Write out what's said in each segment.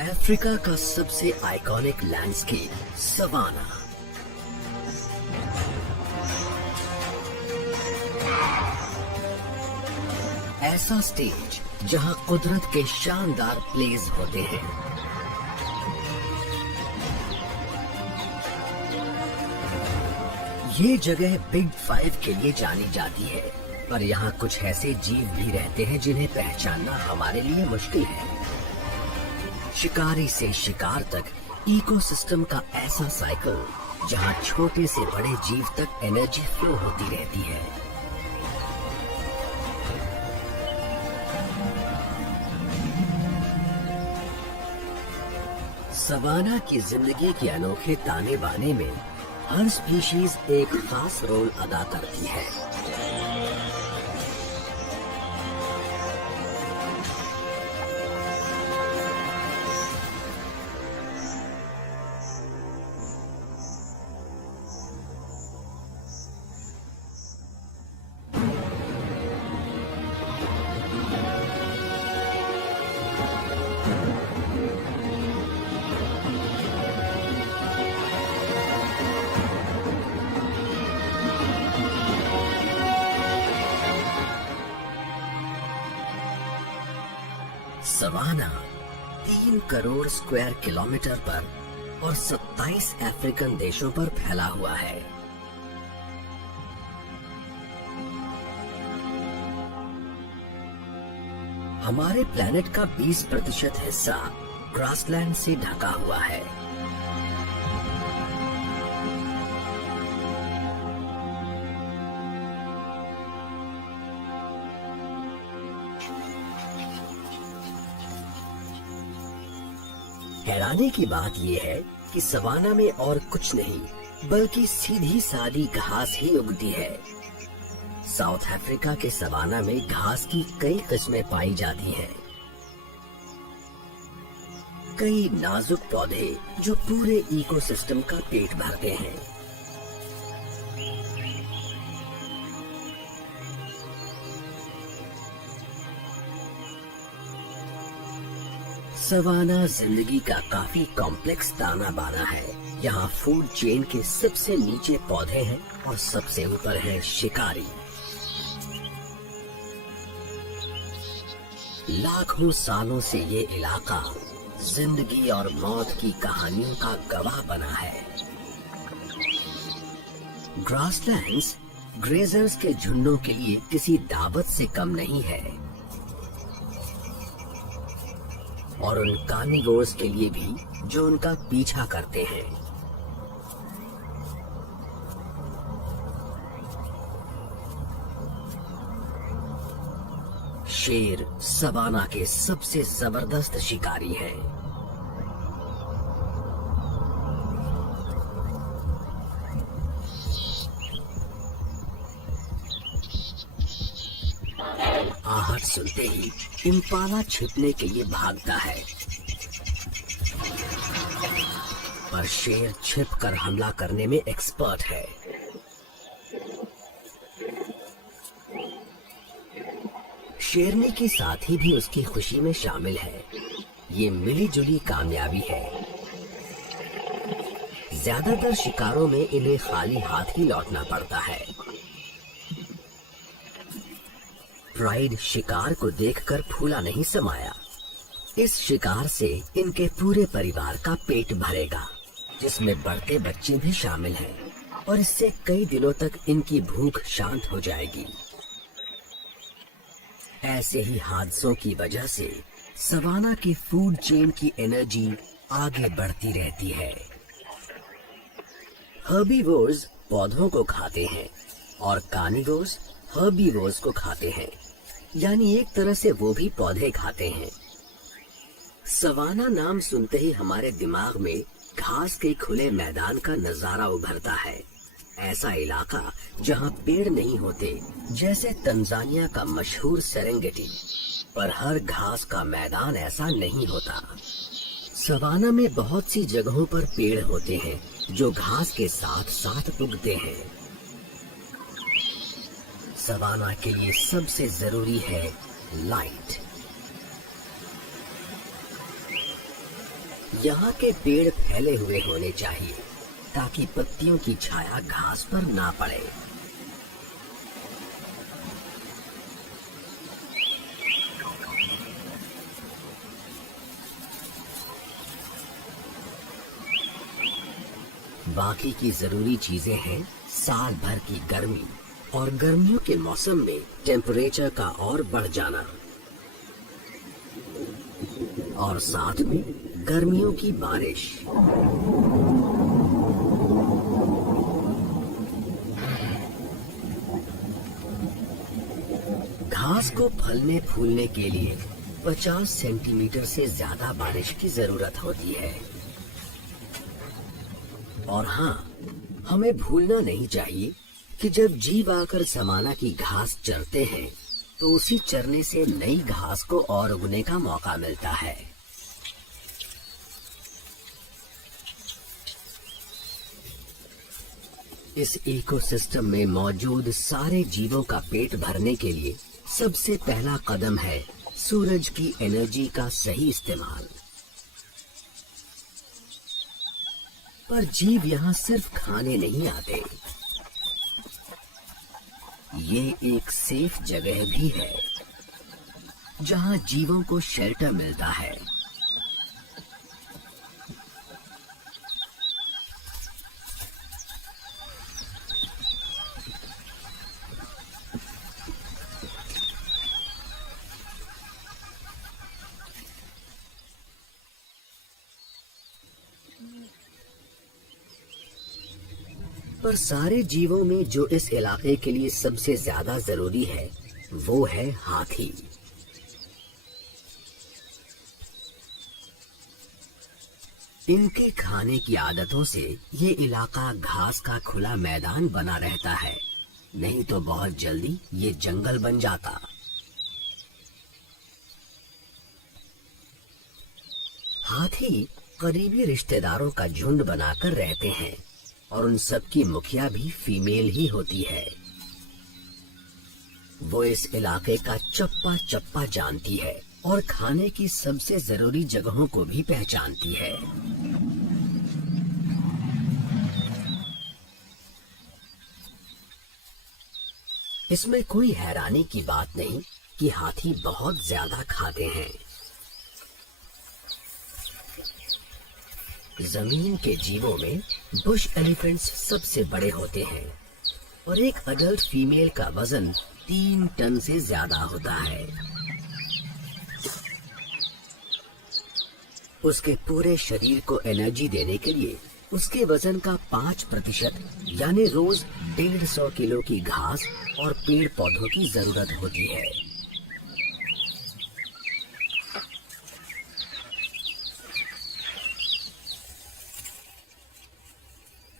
Africa का सबसे iconic landscape savanna. ऐसा स्टेज जहां कुदरत के शानदार प्लेज होते हैं। ये जगह बिग 5 के लिए जानी जाती है, पर यहाँ कुछ ऐसे जीव भी रहते हैं जिन्हें पहचानना हमारे लिए मुश्किल है। शिकारी से शिकार तक इकोसिस्टम का ऐसा साइकिल जहाँ छोटे से बड़े जीव तक एनर्जी फ्लो होती रहती है। सवाना की जिंदगी के अनोखे ताने बाने में हर स्पीशीज एक खास रोल अदा करती है। सवाना 3 करोड़ स्क्वायर किलोमीटर पर और 27 अफ्रीकन देशों पर फैला हुआ है। हमारे प्लेनेट का 20% हिस्सा ग्रासलैंड से ढका हुआ है। हैरानी की बात यह है कि सवाना में और कुछ नहीं बल्कि सीधी सादी घास ही उगती है। साउथ अफ्रीका के सवाना में घास की कई किस्में पाई जाती हैं। कई नाजुक पौधे जो पूरे इकोसिस्टम का पेट भरते हैं। सवाना जिंदगी का काफी कॉम्प्लेक्स ताना बाना है। यहाँ फूड चेन के सबसे नीचे पौधे हैं और सबसे ऊपर है शिकारी। लाखों सालों से ये इलाका जिंदगी और मौत की कहानियों का गवाह बना है। ग्रासलैंड्स ग्रेजर्स के झुंडों के लिए किसी दावत से कम नहीं है और उन कार्निवोर्स के लिए भी जो उनका पीछा करते हैं। शेर सवाना के सबसे जबरदस्त शिकारी हैं। आहट सुनते ही इम्पाला छिपने के लिए भागता है, पर शेर छिपकर हमला करने में एक्सपर्ट है। शेरनी की साथी भी उसकी खुशी में शामिल है। ये मिलीजुली कामयाबी है। ज्यादातर शिकारों में इन्हें खाली हाथ ही लौटना पड़ता है। प्राइड शिकार को देखकर फूला नहीं समाया। इस शिकार से इनके पूरे परिवार का पेट भरेगा, जिसमें बढ़ते बच्चे भी शामिल हैं, और इससे कई दिनों तक इनकी भूख शांत हो जाएगी। ऐसे ही हादसों की वजह से सवाना की फूड चेन की एनर्जी आगे बढ़ती रहती है। हर्बीवोर्स पौधों को खाते हैं और कार्निवोर्स हर्बीवोर्स को खाते हैं, यानी एक तरह से वो भी पौधे खाते हैं। सवाना नाम सुनते ही हमारे दिमाग में घास के खुले मैदान का नजारा उभरता है। ऐसा इलाका जहाँ पेड़ नहीं होते, जैसे तंजानिया का मशहूर सेरेंगेटी, पर हर घास का मैदान ऐसा नहीं होता। सवाना में बहुत सी जगहों पर पेड़ होते हैं जो घास के साथ साथ उगते हैं। सवाना के लिए सबसे जरूरी है लाइट। यहाँ के पेड़ फैले हुए होने चाहिए ताकि पत्तियों की छाया घास पर ना पड़े। बाकी की जरूरी चीजें हैं साल भर की गर्मी और गर्मियों के मौसम में टेम्परेचर का और बढ़ जाना, और साथ में गर्मियों की बारिश। घास को फलने फूलने के लिए 50 सेंटीमीटर से ज्यादा बारिश की जरूरत होती है। और हाँ, हमें भूलना नहीं चाहिए कि जब जीव आकर समाना की घास चरते हैं तो उसी चरने से नई घास को और उगने का मौका मिलता है। इस इकोसिस्टम में मौजूद सारे जीवों का पेट भरने के लिए सबसे पहला कदम है सूरज की एनर्जी का सही इस्तेमाल। पर जीव यहाँ सिर्फ खाने नहीं आते, ये एक सेफ जगह भी है जहाँ जीवों को शेल्टर मिलता है। पर सारे जीवों में जो इस इलाके के लिए सबसे ज्यादा जरूरी है वो है हाथी। इनके खाने की आदतों से ये इलाका घास का खुला मैदान बना रहता है, नहीं तो बहुत जल्दी ये जंगल बन जाता। हाथी करीबी रिश्तेदारों का झुंड बनाकर रहते हैं और उन सब की मुखिया भी फीमेल ही होती है। वो इस इलाके का चप्पा चप्पा जानती है और खाने की सबसे जरूरी जगहों को भी पहचानती है। इसमें कोई हैरानी की बात नहीं कि हाथी बहुत ज्यादा खाते हैं। जमीन के जीवों में बुश एलिफेंट्स सबसे बड़े होते हैं और एक अडल्ट फीमेल का वजन 3 टन से ज्यादा होता है। उसके पूरे शरीर को एनर्जी देने के लिए उसके वजन का 5% यानी रोज 150 किलो की घास और पेड़ पौधों की जरूरत होती है।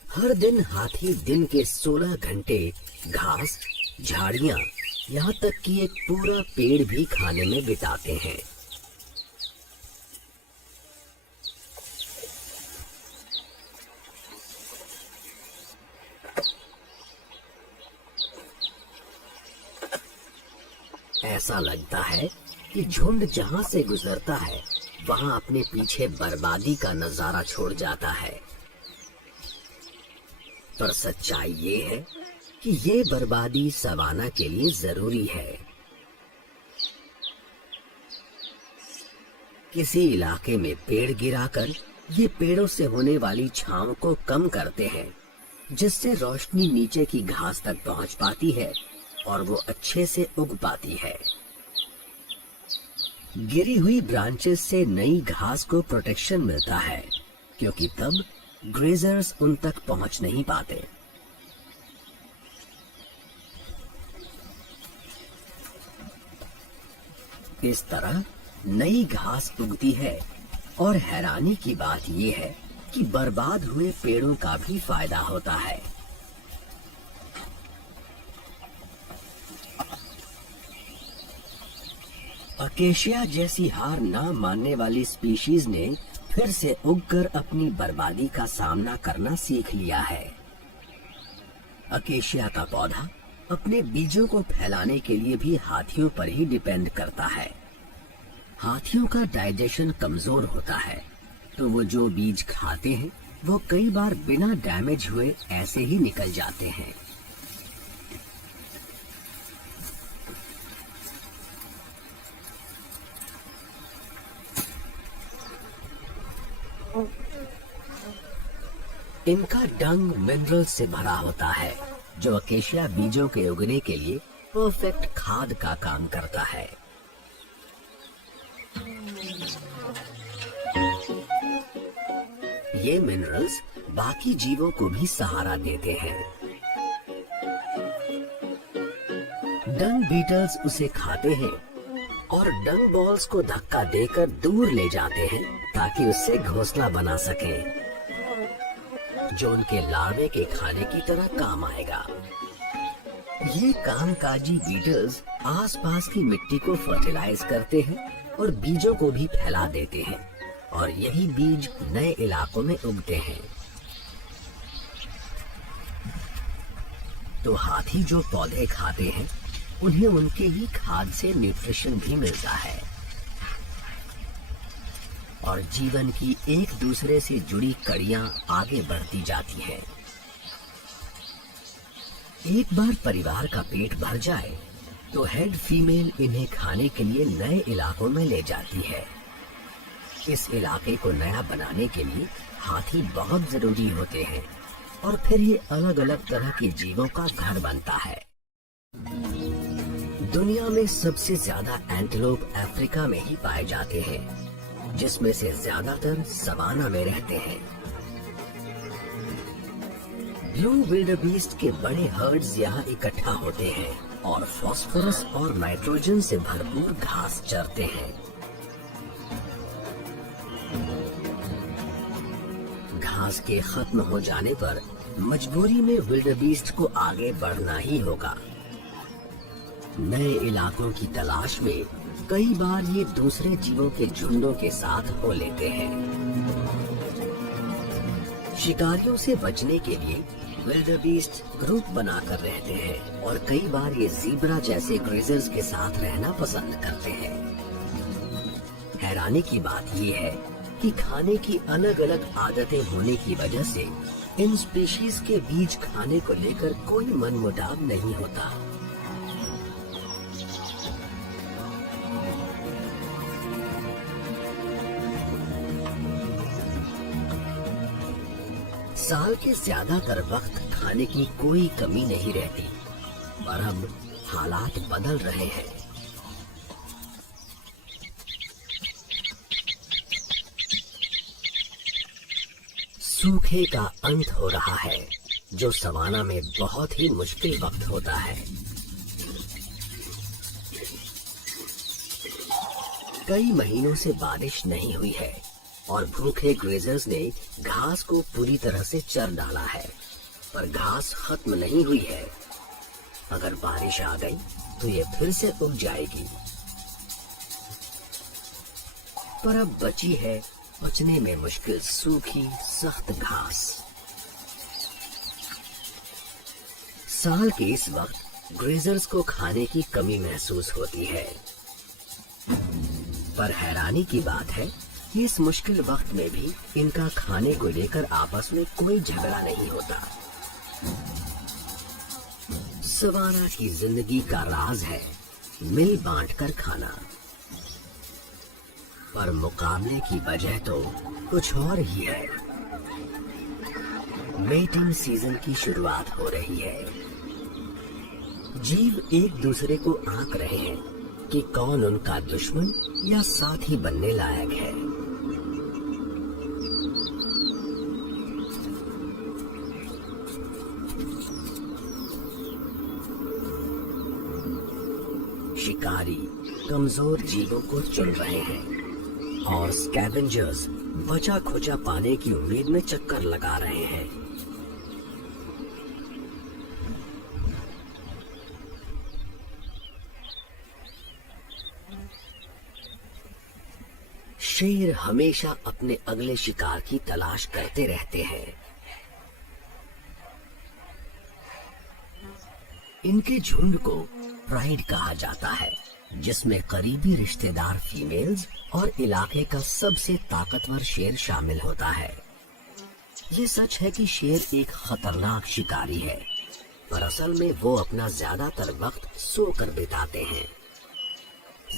हर दिन हाथी दिन के 16 घंटे घास, झाड़ियां, यहाँ तक कि एक पूरा पेड़ भी खाने में बिताते हैं। ऐसा लगता है कि झुंड जहाँ से गुजरता है वहाँ अपने पीछे बर्बादी का नजारा छोड़ जाता है। पर सच्चाई ये है कि ये बर्बादी सवाना के लिए जरूरी है। किसी इलाके में पेड़ गिराकर ये पेड़ों से होने वाली छांव को कम करते हैं, जिससे रोशनी नीचे की घास तक पहुंच पाती है और वो अच्छे से उग पाती है। गिरी हुई ब्रांचेस से नई घास को प्रोटेक्शन मिलता है, क्योंकि तब ग्रेजर्स उन तक पहुंच नहीं पाते। इस तरह नई घास उगती है और हैरानी की बात यह है कि बर्बाद हुए पेड़ों का भी फायदा होता है। अकेशिया जैसी हार ना मानने वाली स्पीशीज ने फिर से उगकर अपनी बर्बादी का सामना करना सीख लिया है। अकेशिया का पौधा अपने बीजों को फैलाने के लिए भी हाथियों पर ही डिपेंड करता है। हाथियों का डाइजेशन कमजोर होता है, तो वो जो बीज खाते हैं वो कई बार बिना डैमेज हुए ऐसे ही निकल जाते हैं। इनका डंग मिनरल से भरा होता है जो अकेशिया बीजों के उगने के लिए परफेक्ट खाद का काम करता है। ये मिनरल्स बाकी जीवों को भी सहारा देते हैं। डंग बीटल्स उसे खाते हैं और डंग बॉल्स को धक्का देकर दूर ले जाते हैं ताकि उससे घोंसला बना सकें, जो उनके लार्वे के खाने की तरह काम आएगा। ये कामकाजी बीटल्स आसपास की मिट्टी को फर्टिलाइज करते हैं और बीजों को भी फैला देते हैं और यही बीज नए इलाकों में उगते हैं। तो हाथी जो पौधे खाते हैं उन्हें उनके ही खाद से न्यूट्रिशन भी मिलता है और जीवन की एक दूसरे से जुड़ी कड़ियां आगे बढ़ती जाती हैं। एक बार परिवार का पेट भर जाए तो हेड फीमेल इन्हें खाने के लिए नए इलाकों में ले जाती है। इस इलाके को नया बनाने के लिए हाथी बहुत जरूरी होते हैं और फिर ये अलग अलग तरह के जीवों का घर बनता है। दुनिया में सबसे ज्यादा एंटीलोप अफ्रीका में ही पाए जाते हैं, जिसमें से ज्यादातर सवाना में रहते हैं। ब्लू विल्डरबीस्ट के बड़े हर्ड्स यहाँ इकट्ठा होते हैं और फास्फोरस और नाइट्रोजन से भरपूर घास चरते हैं। घास के खत्म हो जाने पर मजबूरी में विल्डरबीस्ट को आगे बढ़ना ही होगा। नए इलाकों की तलाश में कई बार ये दूसरे जीवों के झुंडों के साथ हो लेते हैं। शिकारियों से बचने के लिए विल्डरबीस्ट ग्रुप बनाकर रहते हैं और कई बार ये ज़ीब्रा जैसे ग्रेजर्स के साथ रहना पसंद करते हैं। हैरानी की बात ये है कि खाने की अलग अलग आदतें होने की वजह से इन स्पीशीज के बीज खाने को लेकर कोई मनमुटाव नहीं होता। साल के ज्यादातर वक्त खाने की कोई कमी नहीं रहती, पर अब हालात बदल रहे हैं। सूखे का अंत हो रहा है, जो सवाना में बहुत ही मुश्किल वक्त होता है। कई महीनों से बारिश नहीं हुई है और भूखे ग्रेजर्स ने घास को पूरी तरह से चर डाला है, पर घास खत्म नहीं हुई है। अगर बारिश आ गई तो ये फिर से उग जाएगी, पर अब बची है पचने में मुश्किल सूखी सख्त घास। साल के इस वक्त ग्रेजर्स को खाने की कमी महसूस होती है, पर हैरानी की बात है कि इस मुश्किल वक्त में भी इनका खाने को लेकर आपस में कोई झगड़ा नहीं होता। सवाना की जिंदगी का राज है मिल बांट कर खाना, पर मुकाबले की वजह तो कुछ और ही है। मेटिंग सीजन की शुरुआत हो रही है। जीव एक दूसरे को आंक रहे हैं कि कौन उनका दुश्मन या साथी बनने लायक है। शिकारी कमजोर जीवों को चुन रहे हैं और स्कैवेंजर्स बचा खुचा पाने की उम्मीद में चक्कर लगा रहे हैं। शेर हमेशा अपने अगले शिकार की तलाश करते रहते हैं। इनके झुंड को प्राइड कहा जाता है जिसमें करीबी रिश्तेदार फीमेल्स और इलाके का सबसे ताकतवर शेर शामिल होता है। ये सच है कि शेर एक खतरनाक शिकारी है, पर असल में वो अपना ज्यादातर वक्त सोकर बिताते हैं।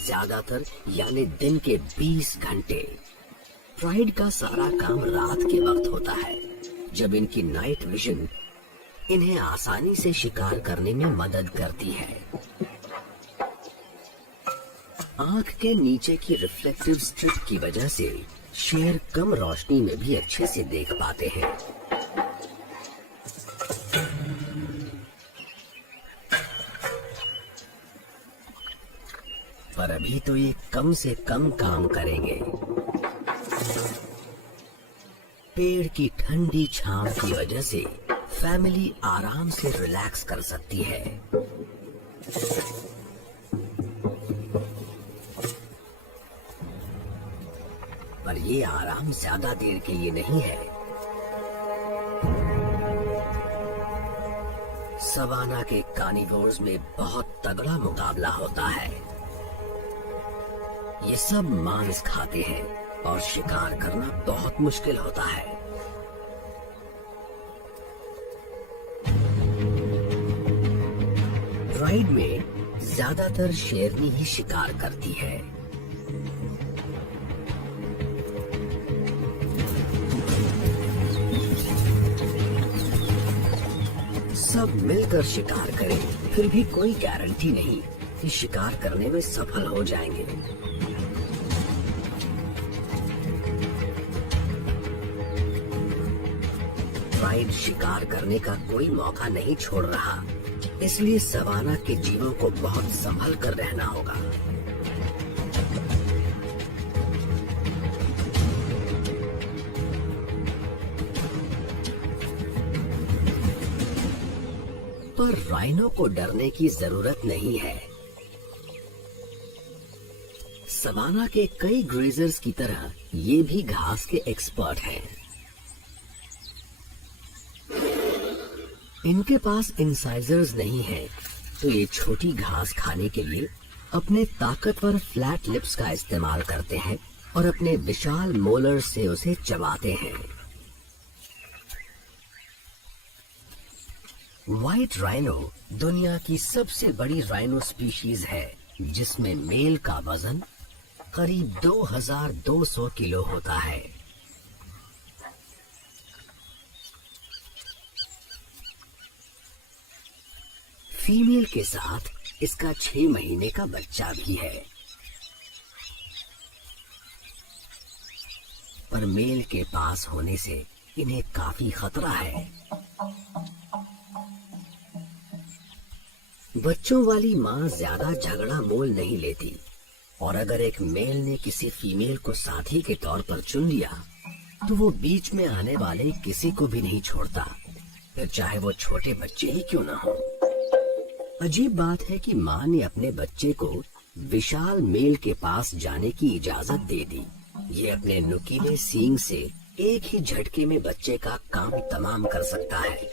ज्यादातर यानी दिन के 20 घंटे। प्राइड का सारा काम रात के वक्त होता है, जब इनकी नाइट विजन इन्हें आसानी से शिकार करने में मदद करती है। आंख के नीचे की रिफ्लेक्टिव स्ट्रिप की वजह से शेर कम रोशनी में भी अच्छे से देख पाते हैं। पर अभी तो ये कम से कम काम करेंगे। पेड़ की ठंडी छांव की वजह से फैमिली आराम से रिलैक्स कर सकती है। पर ये आराम ज्यादा देर के लिए नहीं है। सवाना के कार्निवोर्स में बहुत तगड़ा मुकाबला होता है। ये सब मांस खाते हैं और शिकार करना बहुत मुश्किल होता है। प्राइड में ज्यादातर शेरनी ही शिकार करती है। सब मिलकर शिकार करें, फिर भी कोई गारंटी नहीं कि शिकार करने में सफल हो जाएंगे। प्राइड शिकार करने का कोई मौका नहीं छोड़ रहा, इसलिए सवाना के जीवों को बहुत संभल कर रहना होगा। पर राइनो को डरने की जरूरत नहीं है। सवाना के कई ग्रेजर्स की तरह ये भी घास के एक्सपर्ट हैं। इनके पास इंसाइजर्स नहीं है, तो ये छोटी घास खाने के लिए अपने ताकतवर फ्लैट लिप्स का इस्तेमाल करते हैं और अपने विशाल मोलर्स से उसे चबाते हैं। व्हाइट राइनो दुनिया की सबसे बड़ी राइनो स्पीशीज है, जिसमें मेल का वजन करीब 2200 किलो होता है। फीमेल के साथ इसका 6 महीने का बच्चा भी है। पर मेल के पास होने से इन्हें काफी खतरा है। बच्चों वाली माँ ज्यादा झगड़ा मोल नहीं लेती, और अगर एक मेल ने किसी फीमेल को साथी के तौर पर चुन लिया, तो वो बीच में आने वाले किसी को भी नहीं छोड़ता, फिर चाहे वो छोटे बच्चे ही क्यों ना हो। अजीब बात है कि माँ ने अपने बच्चे को विशाल मेल के पास जाने की इजाजत दे दी। ये अपने नुकीले सींग से एक ही झटके में बच्चे का काम तमाम कर सकता है।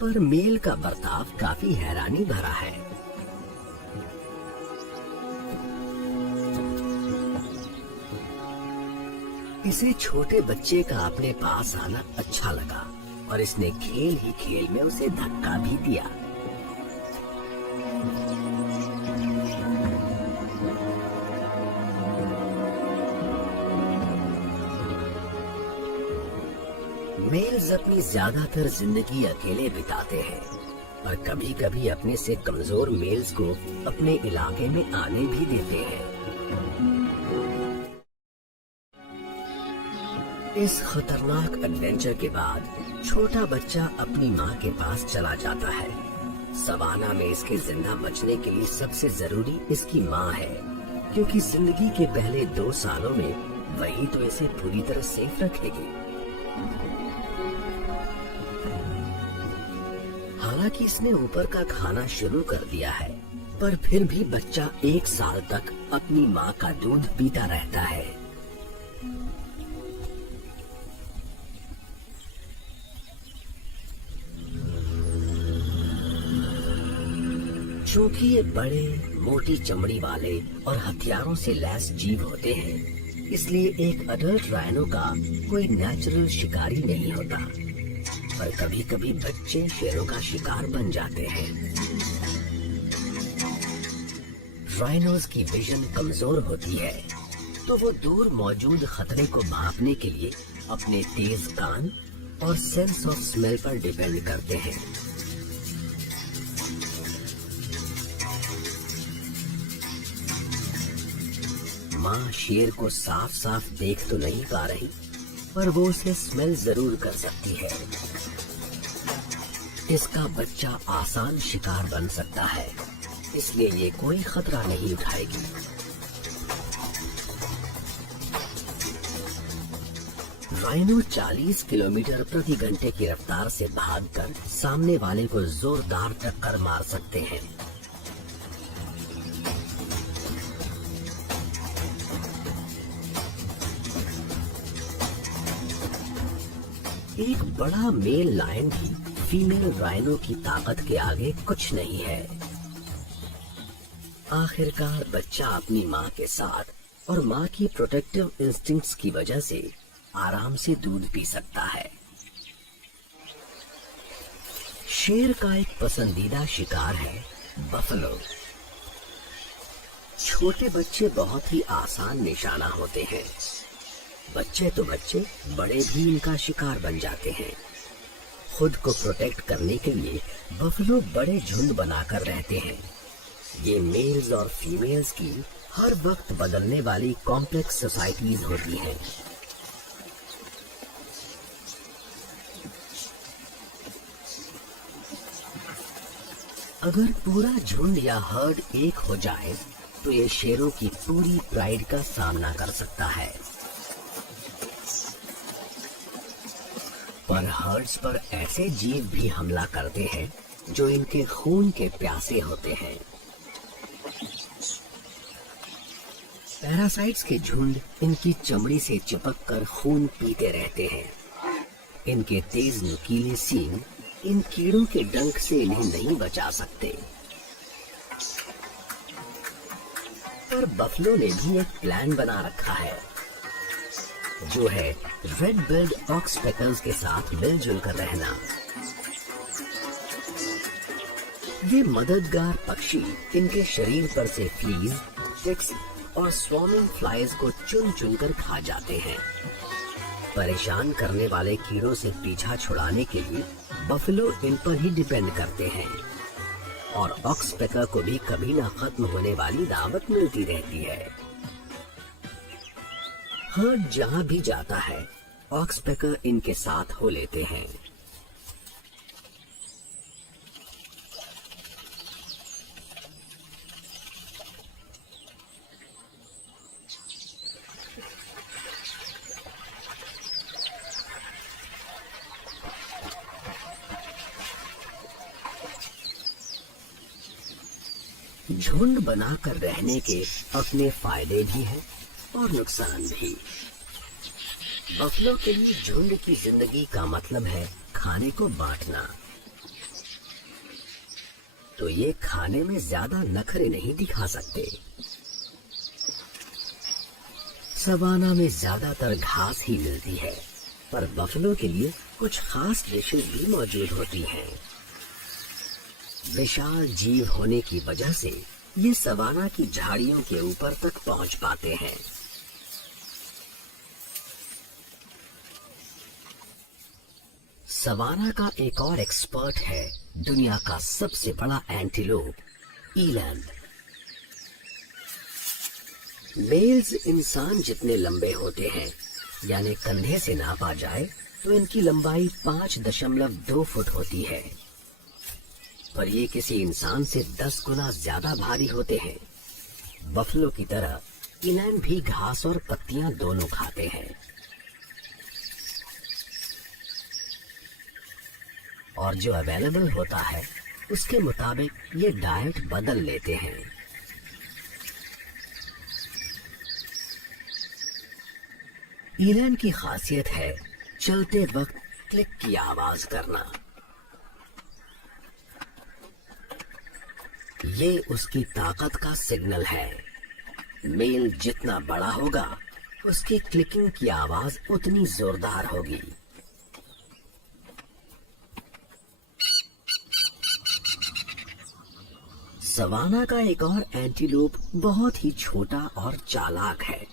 पर मेल का बर्ताव काफी हैरानी भरा है। इसे छोटे बच्चे का अपने पास आना अच्छा लगा और इसने खेल ही खेल में उसे धक्का भी दिया। मेल्स अपनी ज्यादातर जिंदगी अकेले बिताते हैं, पर कभी कभी अपने से कमजोर मेल्स को अपने इलाके में आने भी देते हैं। इस खतरनाक एडवेंचर के बाद छोटा बच्चा अपनी माँ के पास चला जाता है। सवाना में इसके जिंदा बचने के लिए सबसे जरूरी इसकी माँ है, क्योंकि जिंदगी के पहले 2 सालों में वही तो इसे पूरी तरह सेफ रखेगी। हालांकि इसने ऊपर का खाना शुरू कर दिया है, पर फिर भी बच्चा 1 साल तक अपनी माँ का दूध पीता रहता है। चूंकि ये बड़े मोटी चमड़ी वाले और हथियारों से लैस जीव होते हैं, इसलिए एक अडल्ट राइनो का कोई नेचुरल शिकारी नहीं होता। पर कभी कभी बच्चे शेरों का शिकार बन जाते हैं। राइनोज की विजन कमजोर होती है, तो वो दूर मौजूद खतरे को भांपने के लिए अपने तेज कान और सेंस ऑफ स्मेल पर डिपेंड करते हैं। माँ शेर को साफ साफ देख तो नहीं पा रही, पर वो उसे स्मेल जरूर कर सकती है। इसका बच्चा आसान शिकार बन सकता है, इसलिए ये कोई खतरा नहीं उठाएगी। राइनो 40 किलोमीटर प्रति घंटे की रफ्तार से भागकर सामने वाले को जोरदार टक्कर मार सकते हैं। एक बड़ा मेल लायन भी फीमेल राइनो की ताकत के आगे कुछ नहीं है। आखिरकार बच्चा अपनी माँ के साथ और माँ की प्रोटेक्टिव इंस्टिंक्ट्स की वजह से आराम से दूध पी सकता है। शेर का एक पसंदीदा शिकार है बफलो। छोटे बच्चे बहुत ही आसान निशाना होते हैं। बच्चे तो बच्चे, बड़े भी इनका शिकार बन जाते हैं। खुद को प्रोटेक्ट करने के लिए बफलो बड़े झुंड बनाकर रहते हैं। ये मेल्स और फीमेल्स की हर वक्त बदलने वाली कॉम्प्लेक्स सोसाइटीज होती हैं। अगर पूरा झुंड या हर्ड एक हो जाए तो ये शेरों की पूरी प्राइड का सामना कर सकता है। पर हर्ड्स पर ऐसे जीव भी हमला करते हैं जो इनके खून के प्यासे होते हैं। पैरासाइट्स के झुंड इनकी चमड़ी से चिपककर खून पीते रहते हैं। इनके तेज नुकीले सींग इन कीड़ों के डंक से इन्हें नहीं बचा सकते। पर बफलो ने भी एक प्लान बना रखा है, जो है रेड बिल्ड ऑक्सपेकर्स के साथ मिलजुल कर रहना। ये मददगार पक्षी इनके शरीर पर से फ्लीज, टिक्स और स्वॉर्मिंग फ्लाइज को चुन चुन कर खा जाते हैं। परेशान करने वाले कीड़ों से पीछा छुड़ाने के लिए बफलो इन पर ही डिपेंड करते हैं, और ऑक्सपेकर को भी कभी ना खत्म होने वाली दावत मिलती रहती है। हर्ड जहां भी जाता है, ऑक्सपेकर इनके साथ हो लेते हैं। झुंड बनाकर रहने के अपने फायदे भी हैं और नुकसान भी। बफलो के लिए झुंड की जिंदगी का मतलब है खाने को बांटना। तो ये खाने में ज्यादा नखरे नहीं दिखा सकते। सवाना में ज्यादातर घास ही मिलती है, पर बफलो के लिए कुछ खास डिशेस भी मौजूद होती हैं। विशाल जीव होने की वजह से ये सवाना की झाड़ियों के ऊपर तक पहुंच पाते हैं। सवाना का एक और एक्सपर्ट है दुनिया का सबसे बड़ा एंटीलोप, ईलैंड। मेल्स इंसान जितने लंबे होते हैं, यानी कंधे से नापा जाए तो इनकी लंबाई 5.2 फुट होती है, पर ये किसी इंसान से 10 गुना ज्यादा भारी होते हैं। बफलो की तरह ईलैंड भी घास और पत्तियां दोनों खाते हैं, और जो अवेलेबल होता है उसके मुताबिक ये डाइट बदल लेते हैं। ईलन की खासियत है चलते वक्त क्लिक की आवाज करना। ये उसकी ताकत का सिग्नल है। मेल जितना बड़ा होगा, उसकी क्लिकिंग की आवाज उतनी जोरदार होगी। सवाना का एक और एंटीलोप बहुत ही छोटा और चालाक है,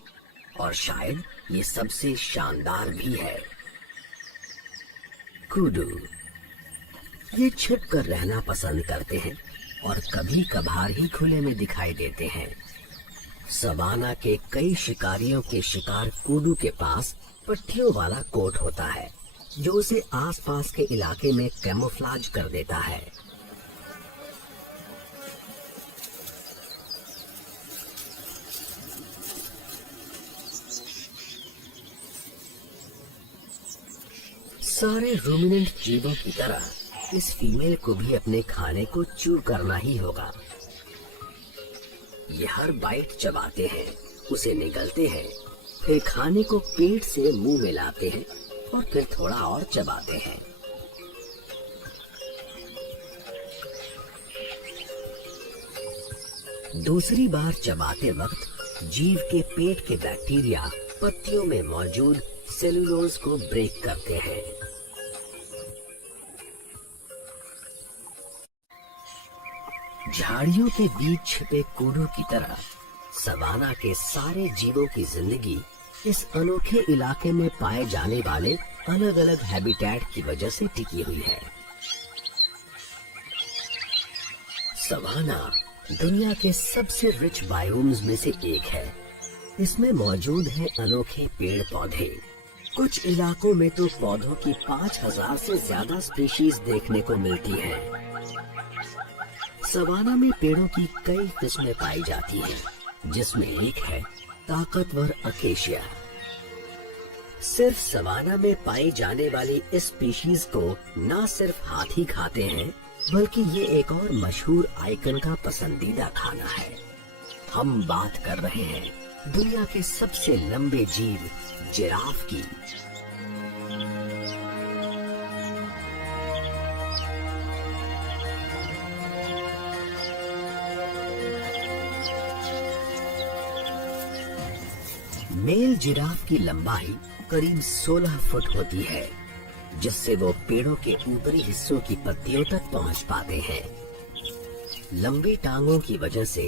और शायद ये सबसे शानदार भी है। कुडू। ये छिपकर रहना पसंद करते हैं और कभी कभार ही खुले में दिखाई देते हैं। सवाना के कई शिकारियों के शिकार कुडू के पास पट्टियों वाला कोट होता है, जो उसे आसपास के इलाके में कैमोफ्लेज कर देता है। सारे रूमिनेंट जीवों की तरह इस फीमेल को भी अपने खाने को चू करना ही होगा। ये हर बाइट चबाते हैं, उसे निगलते हैं, फिर खाने को पेट से मुंह में लाते हैं और फिर थोड़ा और चबाते हैं। दूसरी बार चबाते वक्त जीव के पेट के बैक्टीरिया पत्तियों में मौजूद सेलुलोज को ब्रेक करते हैं। झाड़ियों के बीच छिपे कुडू की तरह सवाना के सारे जीवों की जिंदगी इस अनोखे इलाके में पाए जाने वाले अलग अलग हैबिटेट की वजह से टिकी हुई है। सवाना दुनिया के सबसे रिच बायोम्स में से एक है। इसमें मौजूद है अनोखे पेड़ पौधे। कुछ इलाकों में तो पौधों की 5000 से ज्यादा स्पीशीज देखने को मिलती हैं। सवाना में पेड़ों की कई किस्में पाई जाती हैं, जिसमें एक है ताकतवर अकेशिया। सिर्फ सवाना में पाई जाने वाली इस स्पीशीज को न सिर्फ हाथी खाते हैं, बल्कि ये एक और मशहूर आइकन का पसंदीदा खाना है। हम बात कर रहे हैं दुनिया के सबसे लंबे जीव जिराफ की। मेल जिराफ की लंबाई करीब 16 फुट होती है, जिससे वो पेड़ों के ऊपरी हिस्सों की पत्तियों तक पहुंच पाते हैं। लंबी टांगों की वजह से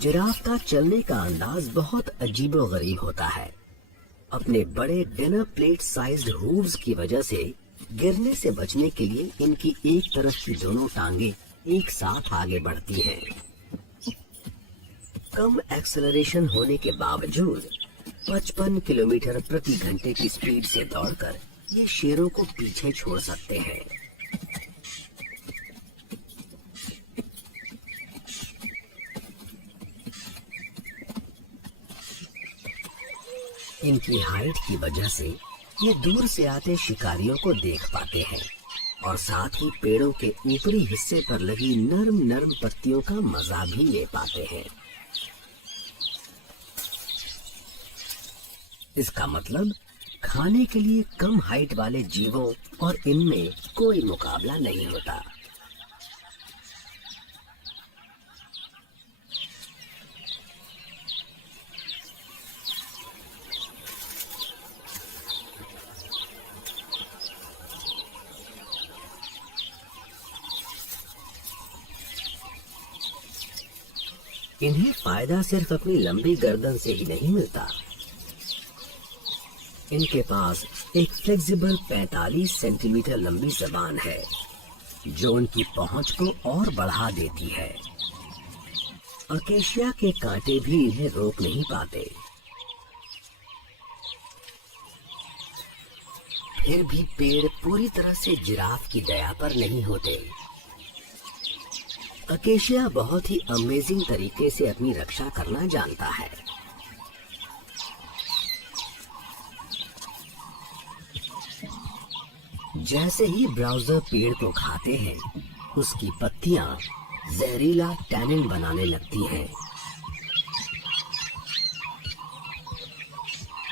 जिराफ का चलने का अंदाज बहुत अजीबोगरीब होता है। अपने बड़े डिनर प्लेट साइज्ड हूव्स की वजह से गिरने से बचने के लिए इनकी एक तरफ की दोनों टांगे एक साथ आगे बढ़ती हैं। कम एक्सेलरेशन होने के बावजूद 55 किलोमीटर प्रति घंटे की स्पीड से दौड़कर ये शेरों को पीछे छोड़ सकते हैं। इनकी हाइट की वजह से ये दूर से आते शिकारियों को देख पाते हैं और साथ ही पेड़ों के ऊपरी हिस्से पर लगी नरम नरम पत्तियों का मजा भी ले पाते हैं। इसका मतलब खाने के लिए कम हाइट वाले जीवों और इनमें कोई मुकाबला नहीं होता। इन्हें फायदा सिर्फ अपनी लंबी गर्दन से ही नहीं मिलता। इनके पास एक फ्लेक्सिबल 45 सेंटीमीटर लंबी जबान है, जो उनकी पहुंच को और बढ़ा देती है। अकेशिया के कांटे भी इन्हें रोक नहीं पाते। फिर भी पेड़ पूरी तरह से जिराफ की दया पर नहीं होते। अकेशिया बहुत ही अमेजिंग तरीके से अपनी रक्षा करना जानता है। जैसे ही ब्राउजर पेड़ को खाते हैं, उसकी पत्तियां जहरीला टैनिन बनाने लगती हैं।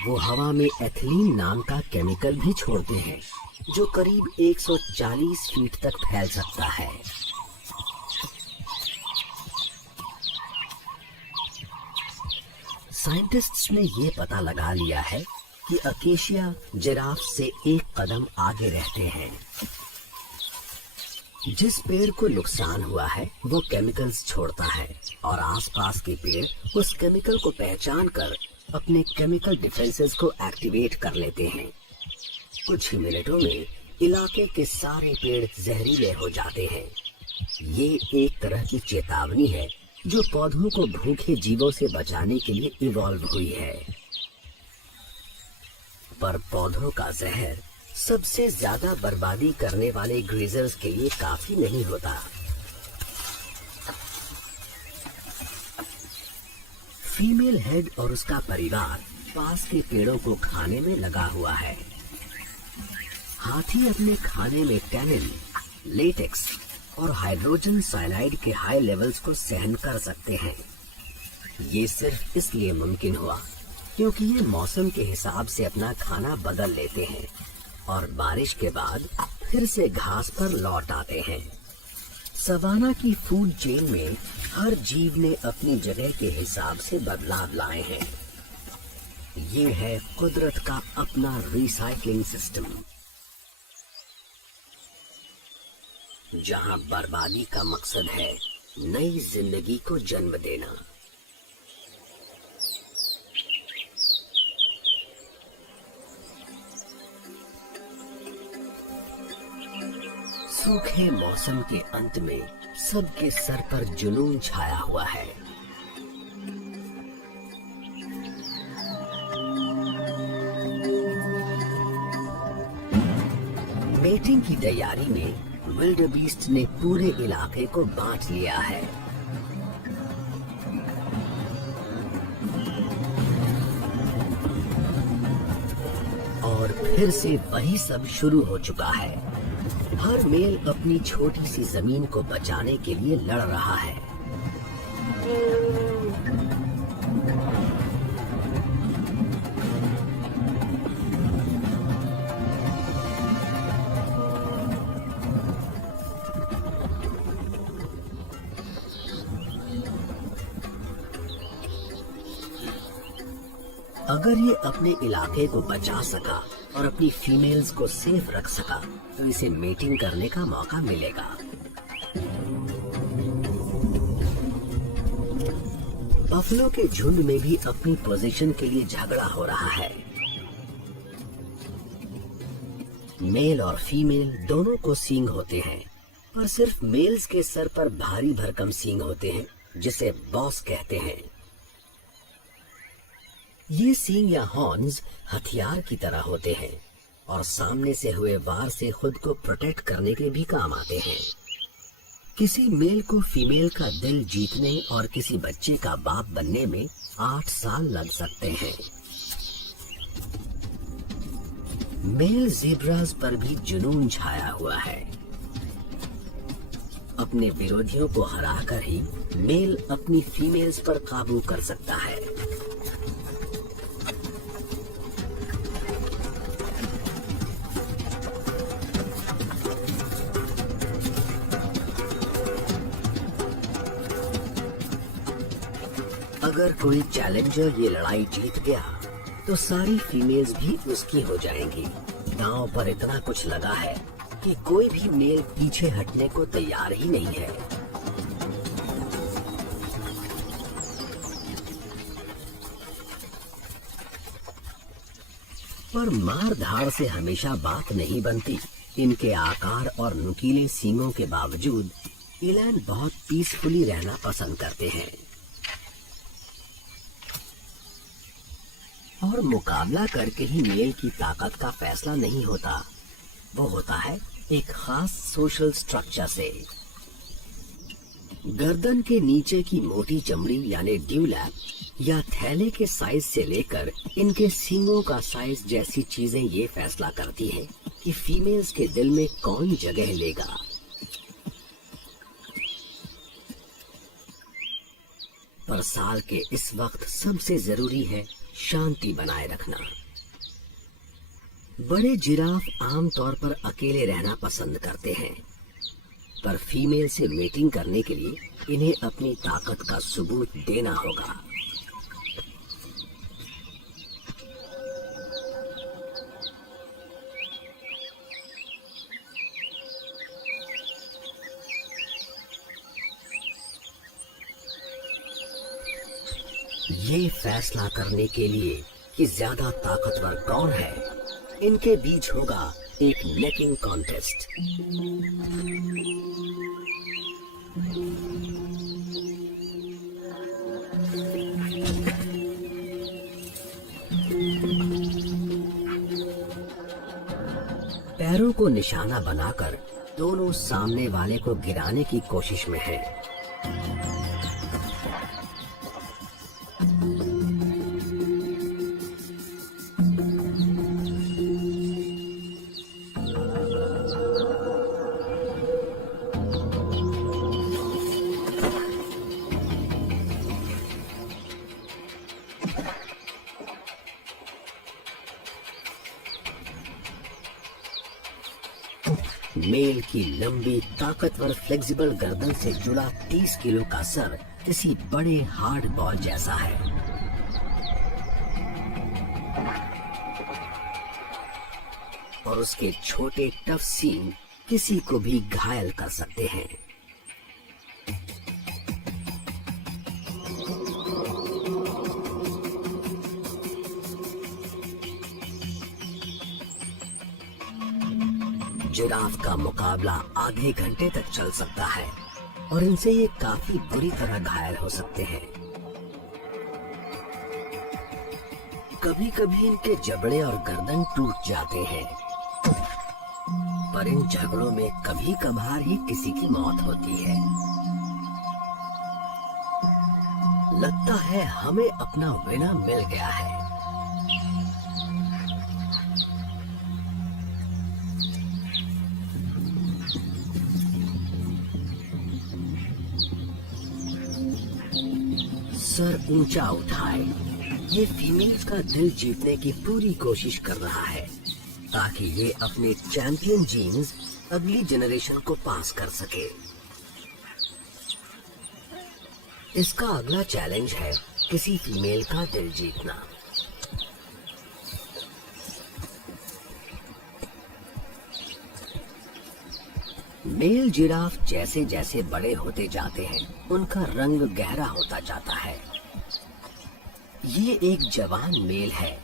वो हवा में एथिलीन नाम का केमिकल भी छोड़ते हैं, जो करीब 140 फीट तक फैल सकता है। साइंटिस्ट्स ने ये पता लगा लिया है कि अकेशिया जिराफ से एक कदम आगे रहते हैं। जिस पेड़ को नुकसान हुआ है वो केमिकल्स छोड़ता है और आसपास के पेड़ उस केमिकल को पहचान कर अपने केमिकल डिफेंसेस को एक्टिवेट कर लेते हैं। कुछ ही मिनटों में इलाके के सारे पेड़ जहरीले हो जाते हैं। ये एक तरह की चेतावनी है जो पौधों को भूखे जीवों से बचाने के लिए इवॉल्व हुई है। पर पौधों का जहर सबसे ज्यादा बर्बादी करने वाले ग्रेजर्स के लिए काफी नहीं होता। फीमेल हेड और उसका परिवार पास के पेड़ों को खाने में लगा हुआ है। हाथी अपने खाने में टैनिन, लेटेक्स और हाइड्रोजन साइनाइड के हाई लेवल्स को सहन कर सकते हैं। ये सिर्फ इसलिए मुमकिन हुआ क्योंकि ये मौसम के हिसाब से अपना खाना बदल लेते हैं और बारिश के बाद फिर से घास पर लौट आते हैं। सवाना की फूड चेन में हर जीव ने अपनी जगह के हिसाब से बदलाव लाए हैं। ये है कुदरत का अपना रिसाइकलिंग सिस्टम, जहां बर्बादी का मकसद है नई जिंदगी को जन्म देना। सूखे मौसम के अंत में सबके सर पर जुनून छाया हुआ है। मेटिंग की तैयारी में विल्डबीस्ट ने पूरे इलाके को बांट लिया है। और फिर से वही सब शुरू हो चुका है। हर मेल अपनी छोटी सी जमीन को बचाने के लिए लड़ रहा है। अगर ये अपने इलाके को बचा सका और अपनी फीमेल्स को सेफ रख सका तो इसे मेटिंग करने का मौका मिलेगा। बफलो के झुंड में भी अपनी पोजीशन के लिए झगड़ा हो रहा है। मेल और फीमेल दोनों को सींग होते हैं, पर सिर्फ मेल्स के सर पर भारी भरकम सींग होते हैं, जिसे बॉस कहते हैं। ये सींग या हॉर्न्स हथियार की तरह होते हैं और सामने से हुए वार से खुद को प्रोटेक्ट करने के भी काम आते हैं। किसी मेल को फीमेल का दिल जीतने और किसी बच्चे का बाप बनने में 8 साल लग सकते हैं। मेल ज़ेब्रास पर भी जुनून छाया हुआ है। अपने विरोधियों को हराकर ही मेल अपनी फीमेल्स पर काबू कर सकता है। अगर कोई चैलेंजर ये लड़ाई जीत गया तो सारी फीमेल्स भी उसकी हो जाएंगी। दांव पर इतना कुछ लगा है कि कोई भी मेल पीछे हटने को तैयार ही नहीं है। पर मार धाड़ से हमेशा बात नहीं बनती। इनके आकार और नुकीले सींगों के बावजूद इलैन बहुत पीसफुली रहना पसंद करते हैं। और मुकाबला करके ही मेल की ताकत का फैसला नहीं होता, वो होता है एक खास सोशल स्ट्रक्चर से। गर्दन के नीचे की मोटी चमड़ी यानी ड्यूलैप या थैले के साइज से लेकर इनके सींगों का साइज जैसी चीजें ये फैसला करती हैं कि फीमेल्स के दिल में कौन जगह लेगा। पर साल के इस वक्त सबसे जरूरी है शांति बनाए रखना। बड़े जिराफ आमतौर पर अकेले रहना पसंद करते हैं, पर फीमेल से मीटिंग करने के लिए इन्हें अपनी ताकत का सबूत देना होगा। ये फैसला करने के लिए कि ज्यादा ताकतवर कौन है, इनके बीच होगा एक नेकिंग कॉन्टेस्ट। पैरों को निशाना बनाकर दोनों सामने वाले को गिराने की कोशिश में हैं। मेल की लंबी ताकतवर फ्लेक्सिबल गर्दन से जुड़ा 30 किलो का सर किसी बड़े हार्ड बॉल जैसा है। और उसके छोटे टफ सींग किसी को भी घायल कर सकते हैं। जिराफ का मुकाबला आधे घंटे तक चल सकता है और इनसे ये काफी बुरी तरह घायल हो सकते हैं। कभी कभी इनके जबड़े और गर्दन टूट जाते हैं, पर इन झगड़ों में कभी कभार ही किसी की मौत होती है। लगता है हमें अपना विनर मिल गया है। सर ऊंचा उठाए, ये फीमेल का दिल जीतने की पूरी कोशिश कर रहा है ताकि ये अपने चैंपियन जीन्स अगली जनरेशन को पास कर सके। इसका अगला चैलेंज है किसी फीमेल का दिल जीतना। मेल जिराफ जैसे जैसे बड़े होते जाते हैं, उनका रंग गहरा होता जाता है। ये एक जवान मेल है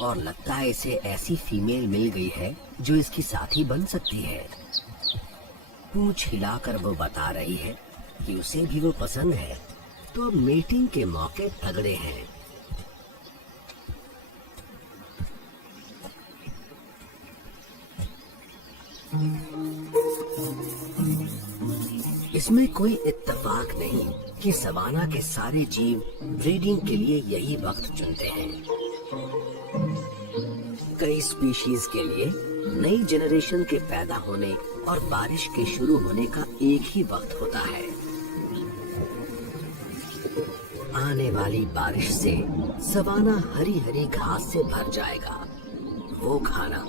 और लगता है इसे ऐसी फीमेल मिल गई है जो इसकी साथी बन सकती है। पूंछ हिलाकर वो बता रही है कि उसे भी वो पसंद है, तो अब मीटिंग के मौके तगड़े हैं। इसमें कोई इत्तेफाक नहीं कि सवाना के सारे जीव ब्रीडिंग के लिए यही वक्त चुनते हैं। कई स्पीशीज के लिए नई जनरेशन के पैदा होने और बारिश के शुरू होने का एक ही वक्त होता है। आने वाली बारिश से सवाना हरी हरी घास से भर जाएगा। वो खाना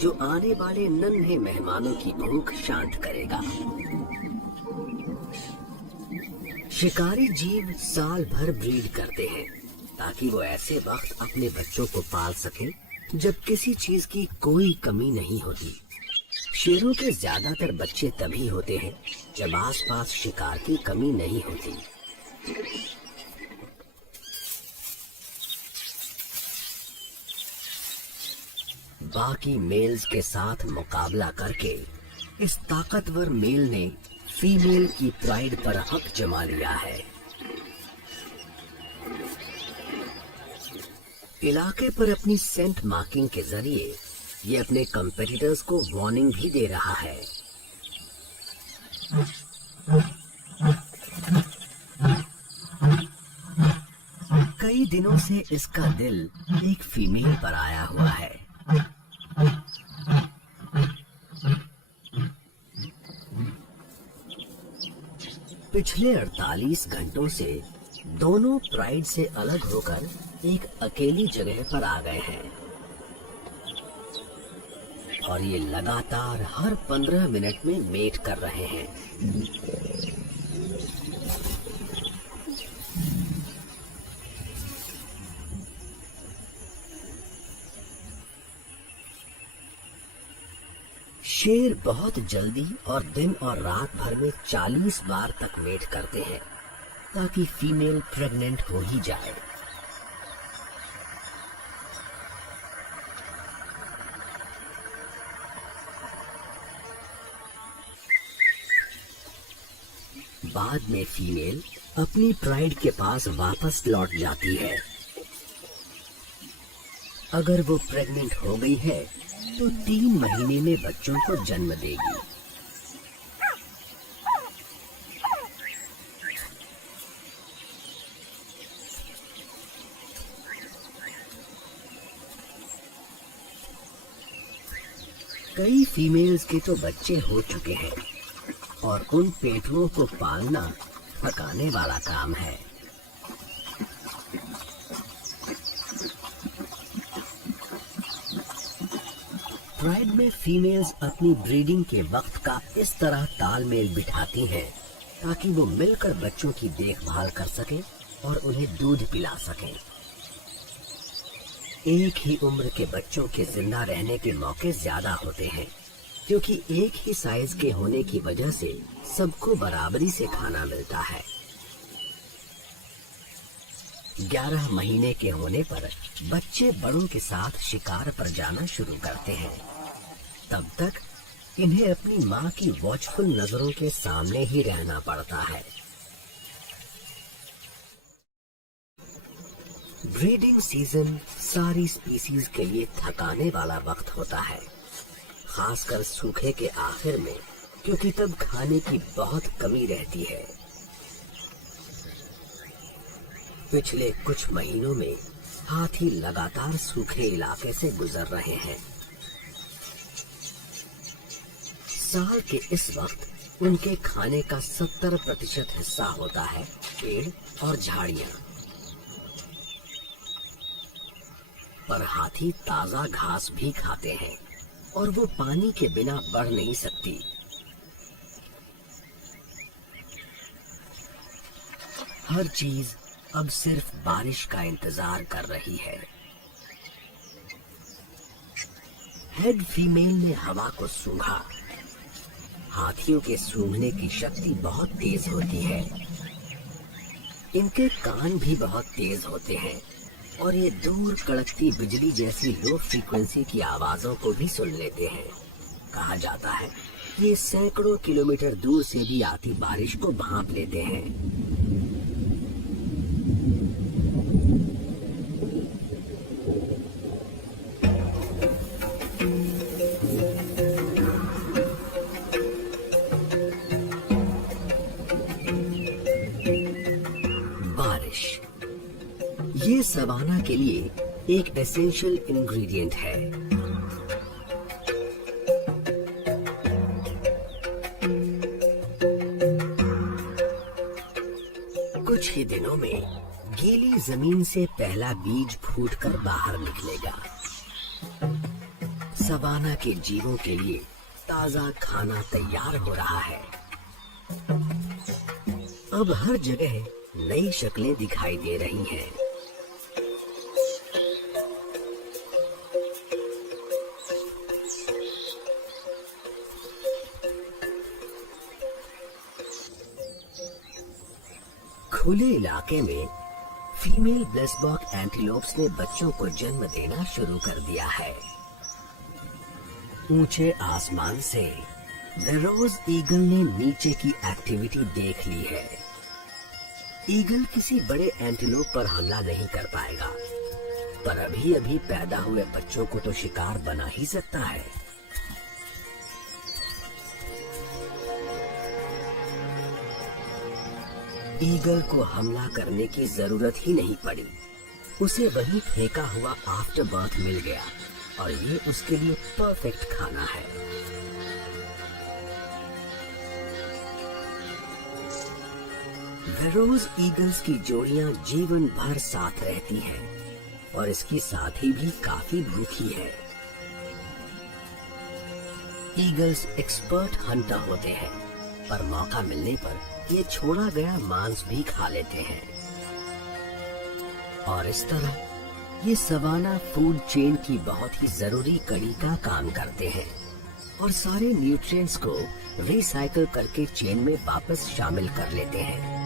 जो आने वाले नन्हे मेहमानों की भूख शांत करेगा। शिकारी जीव साल भर ब्रीड करते हैं ताकि वो ऐसे वक्त अपने बच्चों को पाल सके जब किसी चीज की कोई कमी नहीं होती। शेरों के ज्यादातर बच्चे तभी होते हैं जब आसपास शिकार की कमी नहीं होती। बाकी मेल्स के साथ मुकाबला करके इस ताकतवर मेल ने फीमेल की प्राइड पर हक जमा लिया है। इलाके पर अपनी सेंट मार्किंग के जरिए ये अपने कंपेटिटर्स को वार्निंग भी दे रहा है। कई दिनों से इसका दिल एक फीमेल पर आया हुआ है। पिछले 48 घंटों से दोनों प्राइड से अलग होकर एक अकेली जगह पर आ गए हैं और ये लगातार हर 15 मिनट में मेट कर रहे हैं। शेर बहुत जल्दी और दिन और रात भर में 40 बार तक मेट करते हैं ताकि फीमेल प्रेग्नेंट हो ही जाए। बाद में फीमेल अपनी प्राइड के पास वापस लौट जाती है। अगर वो प्रेग्नेंट हो गई है तो 3 महीने में बच्चों को जन्म देगी। कई फीमेल्स के तो बच्चे हो चुके हैं और उन पेटुओं को पालना थकाने वाला काम है। प्राइड में फीमेल्स अपनी ब्रीडिंग के वक्त का इस तरह तालमेल बिठाती हैं ताकि वो मिलकर बच्चों की देखभाल कर सकें और उन्हें दूध पिला सकें। एक ही उम्र के बच्चों के जिंदा रहने के मौके ज्यादा होते हैं क्योंकि एक ही साइज के होने की वजह से सबको बराबरी से खाना मिलता है। 11 महीने के होने पर बच्चे बड़ों के साथ शिकार पर जाना शुरू करते हैं। तब तक इन्हें अपनी माँ की वॉचफुल नजरों के सामने ही रहना पड़ता है। ब्रीडिंग सीजन सारी स्पीसीज के लिए थकाने वाला वक्त होता है, खासकर सूखे के आखिर में, क्योंकि तब खाने की बहुत कमी रहती है। पिछले कुछ महीनों में हाथी लगातार सूखे इलाके से गुजर रहे हैं। साल के इस वक्त उनके खाने का 70% हिस्सा होता है पेड़ और झाड़ियां। पर हाथी ताजा घास भी खाते हैं और वो पानी के बिना बढ़ नहीं सकती। हर चीज अब सिर्फ बारिश का इंतजार कर रही है। हेड फीमेल ने हवा को सूंघा। हाथियों के सूंघने की शक्ति बहुत तेज होती है। इनके कान भी बहुत तेज होते हैं और ये दूर कड़कती बिजली जैसी लो फ्रीक्वेंसी की आवाजों को भी सुन लेते हैं। कहा जाता है ये सैकड़ों किलोमीटर दूर से भी आती बारिश को भांप लेते हैं। बारिश ये सवाना के लिए एक एसेंशियल इंग्रेडिएंट है। कुछ ही दिनों में गीली जमीन से पहला बीज फूटकर बाहर निकलेगा। सवाना के जीवों के लिए ताजा खाना तैयार हो रहा है। अब हर जगह नई शक्लें दिखाई दे रही हैं। खुले इलाके में फीमेल ब्लेसबॉक एंटीलोप्स ने बच्चों को जन्म देना शुरू कर दिया है। ऊंचे आसमान से बेरोज ईगल ने नीचे की एक्टिविटी देख ली है। ईगल किसी बड़े एंटीलोप पर हमला नहीं कर पाएगा, पर अभी अभी पैदा हुए बच्चों को तो शिकार बना ही सकता है। ईगल को हमला करने की जरूरत ही नहीं पड़ी। उसे वही फेंका हुआ आफ्टर बर्थ मिल गया और ये उसके लिए परफेक्ट खाना है। फेरोज ईगल्स की जोड़ियां जीवन भर साथ रहती हैं और इसकी साथी भी काफी भूखी है। ईगल्स एक्सपर्ट हंटर होते हैं, पर मौका मिलने पर ये छोड़ा गया मांस भी खा लेते हैं और इस तरह ये सवाना फूड चेन की बहुत ही जरूरी कड़ी का काम करते हैं और सारे न्यूट्रिएंट्स को रिसाइकल करके चेन में वापस शामिल कर लेते हैं।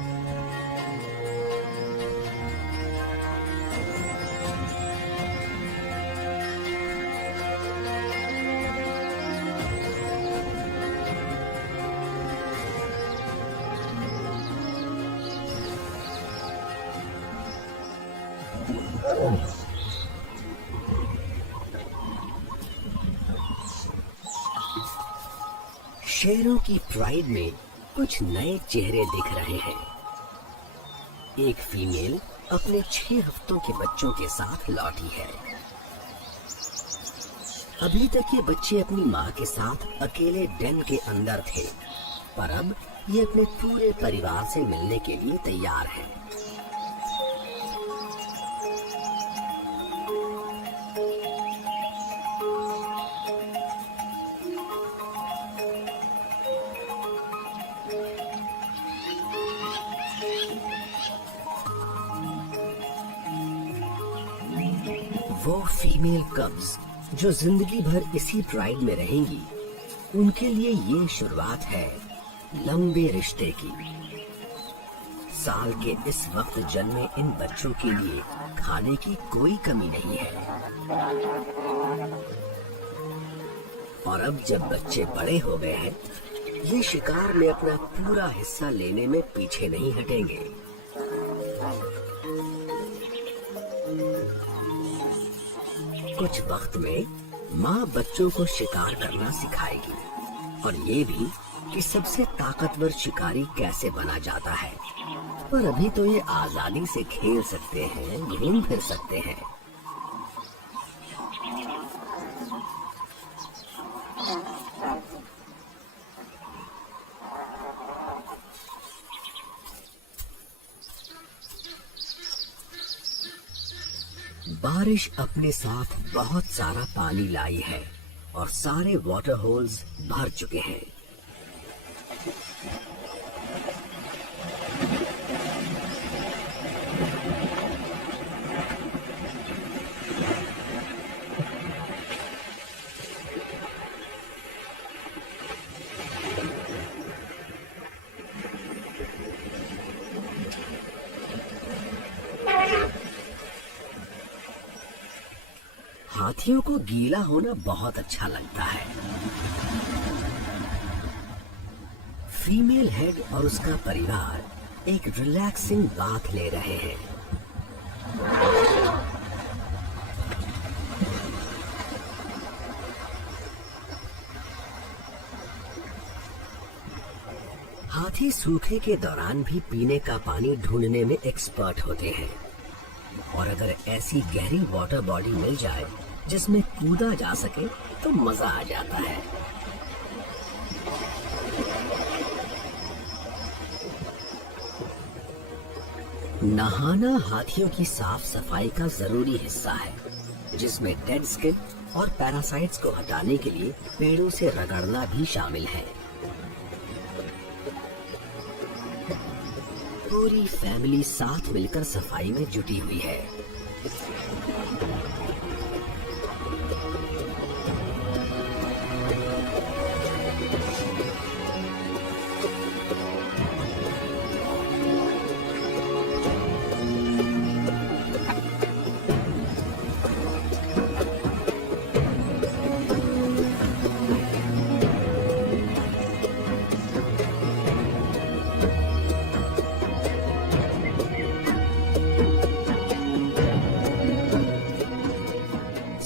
शेरों की प्राइड में कुछ नए चेहरे दिख रहे हैं। एक फीमेल अपने 6 हफ्तों के बच्चों के साथ लौटी है। अभी तक ये बच्चे अपनी माँ के साथ अकेले डेन के अंदर थे, पर अब ये अपने पूरे परिवार से मिलने के लिए तैयार हैं। वो फीमेल कब्स जो जिंदगी भर इसी प्राइड में रहेंगी, उनके लिए ये शुरुआत है लंबे रिश्ते की। साल के इस वक्त जन्मे इन बच्चों के लिए खाने की कोई कमी नहीं है और अब जब बच्चे बड़े हो गए हैं, ये शिकार में अपना पूरा हिस्सा लेने में पीछे नहीं हटेंगे। कुछ वक्त में माँ बच्चों को शिकार करना सिखाएगी और ये भी कि सबसे ताकतवर शिकारी कैसे बना जाता है। पर अभी तो ये आजादी से खेल सकते हैं, घूम फिर सकते हैं। बारिश अपने साथ बहुत सारा पानी लाई है और सारे वाटर होल्स भर चुके हैं। हाथियों को गीला होना बहुत अच्छा लगता है। फीमेल हेड और उसका परिवार एक रिलैक्सिंग बाथ ले रहे हैं। हाथी सूखे के दौरान भी पीने का पानी ढूंढने में एक्सपर्ट होते हैं और अगर ऐसी गहरी वाटर बॉडी मिल जाए जिसमें कूदा जा सके तो मजा आ जाता है। नहाना हाथियों की साफ सफाई का जरूरी हिस्सा है, जिसमें डेड स्किन और पैरासाइट्स को हटाने के लिए पेड़ों से रगड़ना भी शामिल है। पूरी फैमिली साथ मिलकर सफाई में जुटी हुई है।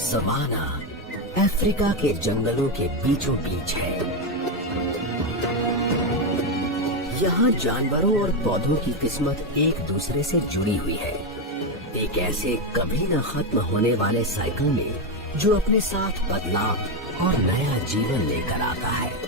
सवाना अफ्रीका के जंगलों के बीचों बीच है। यहाँ जानवरों और पौधों की किस्मत एक दूसरे से जुड़ी हुई है, एक ऐसे कभी न खत्म होने वाले साइकिल में जो अपने साथ बदलाव और नया जीवन लेकर आता है।